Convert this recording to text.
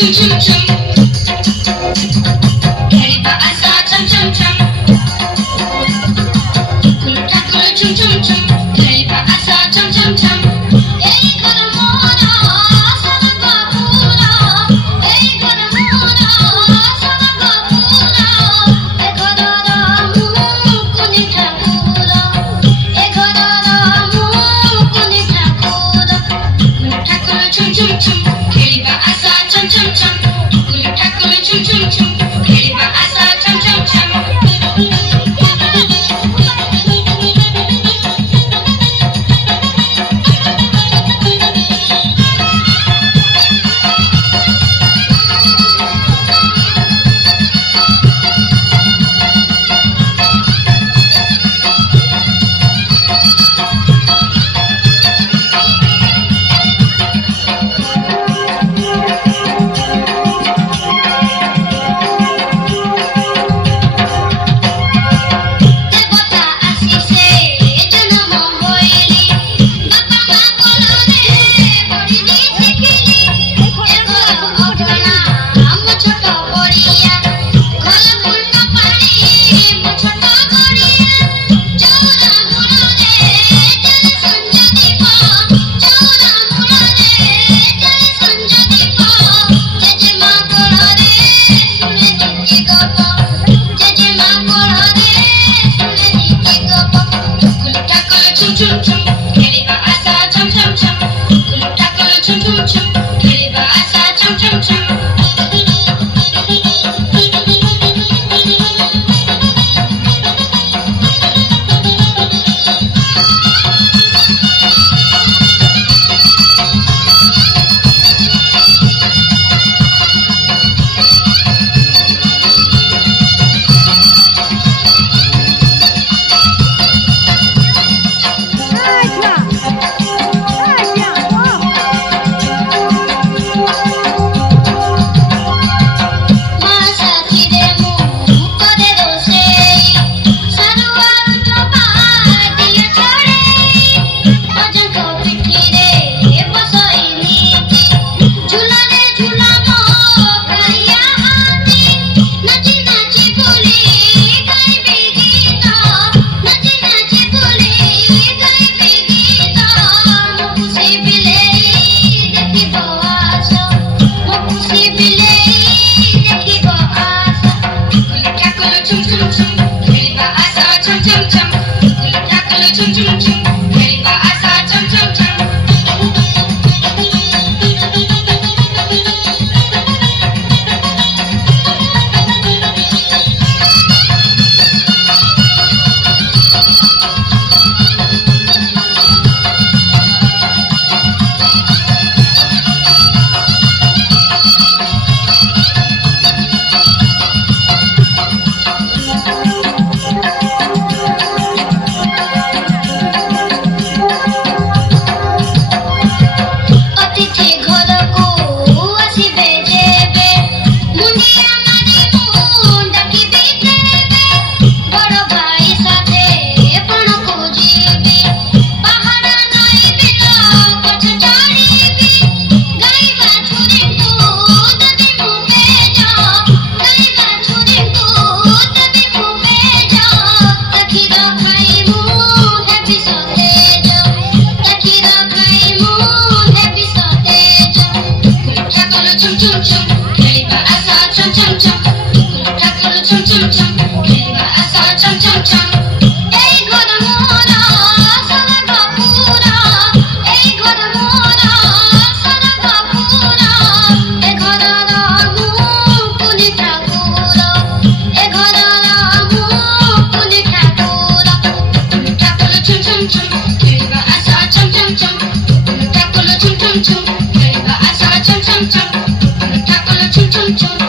chum chum chum. Kariba asa chum chum chum. Takulu chum chum chum. Kariba asa chum chum chum. Ei ghar mora sarga pura. Ei ghar mora sarga pura. E ghar ramu kuni thakura. E ghar ramu kuni thakura. Takulu chum chum chum. Kariba asa chum chum chum. Takulu chum chum chum. Kariba asa chum chum chum. দেবতা আসিছে জন্ম হইলি বাবা মা কোলরে পড়িলি শিখিলি এগোর অগনা আম ছোট করিয়া গল পূর্ণ পানি ছোট করিয়া চৌরা মূলরে জল সঞ্জ দীপ চৌরা মূলরে জল সঞ্জ দীপ জেজেমা কোলরে শুনে দিতি গপ জেজেমা কোলরে শুনে দিতি গপ টাকল চুম চুম চুম খেলিবা আসা চম চম চম টাকল চুম চুম চুম খেলিবা আসা চম চম চম মা সাথীরে মুখ করে রোষেই সারুয়ার টোপা দিয়ে ছড়েই অজঙ্ক পিঠিরে বসই নীতি ঝুলনে ঝুলানো কারিয়া হাতি নাচি নাচি বলি গাইবি গীত নাচি নাচি বলি গাইবি গীত মুখুসি বিলেই দেখিব আস মুখুসি বিলেই দেখিব আস টাকল চুম চুম চুম খেলিবা আসা চম চম চম টাকল চুম চুম চুম খেলিবা আসা চম চম চম অতিথি ঘরকু আসিবে যেবে মুন্ডিয়া মারিবু ডাকিবি দেবে বড় ভাই সাথে পণকু ଯିବି ପାହାଡ଼ ନଈ ବିଲ ଗଛ ଚଢ଼ିବି ଗାଇବା ଛୁରୀଙ୍କୁ ଦେବି ମୁଁ ପେଜ ଗାଇବା ଛୁରୀଙ୍କୁ ଦେବି ମୁଁ ପେଜ ତା କ୍ଷୀର ଖାଇ ମୁଁ ହେବି ସତେଜ ତା କ୍ଷୀର ଖାଇ ମୁଁ ହେବି ସତେଜ ଠାକୁର ଚୁମ୍ ଚୁମ୍ ଚୁମ୍ ଖେଳିବା ଆସ ଚମ୍ ଚମ୍ ଚମ୍ ଠାକୁର ଚୁମ୍ ଚୁମ୍ ଚୁମ୍ ଖେଳିବା ଆସ ଚମ୍ ଚମ୍ ଚମ୍ এই ঘর মোর সরগ পুরা এই ঘর মোর সরগ পুরা এ ঘর রামু পুনি ঠাকুর এ ঘর রামু পুনি ঠাকুর ঠাকুর চুম চুম চুম খেলিবা আস চম চম চম ঠাকুর চুম চুম চুম খেলিবা আস চম চম চম ঠাকুর চুম চুম চুম